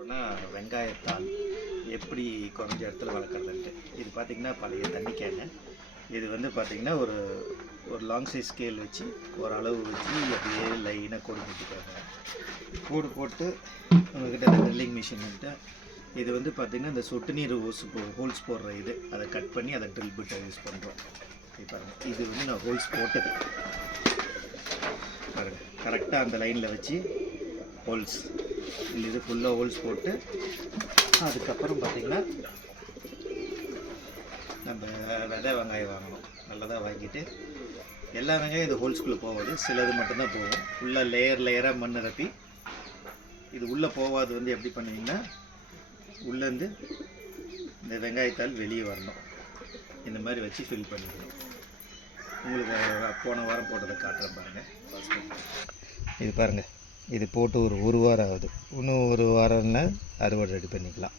அப்புறம்னா வெங்காயத்தால் எப்படி குறைஞ்ச இடத்துல வளர்க்குறதுன்ட்டு. இது பார்த்திங்கன்னா பழைய தண்ணி கேனு. இது வந்து பார்த்திங்கன்னா ஒரு ஒரு லாங் சைஸ் ஸ்கேல் வச்சு ஒரு அளவு வச்சு அப்படியே லைனாக கூடு போட்டுக்காங்க கோடு போட்டு உங்ககிட்ட அந்த ட்ரில்லிங் மிஷின் வந்துட்டு இது வந்து பார்த்திங்கன்னா இந்த சொட்டு நீர் ஹோஸ் போ ஹோல்ஸ் போடுற இது. அதை கட் பண்ணி அதை ட்ரில் பிட்டை யூஸ் பண்ணுறோம் இது இது வந்து நான் ஹோல்ஸ் போட்டது. பாருங்கள் கரெக்டாக அந்த லைனில் வச்சு ஹோல்ஸ் இல்லை இது ஃபுல்லாக ஹோல்ஸ் போட்டு அதுக்கப்புறம் பார்த்திங்கன்னா நம்ம விதை வெங்காயம் வாங்கணும். நல்லதாக வாங்கிட்டு எல்லா வெங்காயம் இது ஹோல்ஸ்குள்ளே போகாது. சிலது மட்டும்தான் போகும். ஃபுல்லாக லேயர் லேயராக மண் நிரப்பி இது உள்ளே போகாது வந்து எப்படி பண்ணிங்கன்னா உள்ளேருந்து இந்த வெங்காயத்தால் வெளியே வரணும். இந்த மாதிரி வச்சு ஃபில் பண்ணிக்கணும். உங்களுக்கு போன வாரம் போட்டதை காட்டுறேன் பாருங்கள் இது பாருங்கள் இது போட்டு ஒரு ஒரு வாரம் ஆகுது. இன்னும் ஒரு வாரம்னா அறுவடை ரெடி பண்ணிக்கலாம்.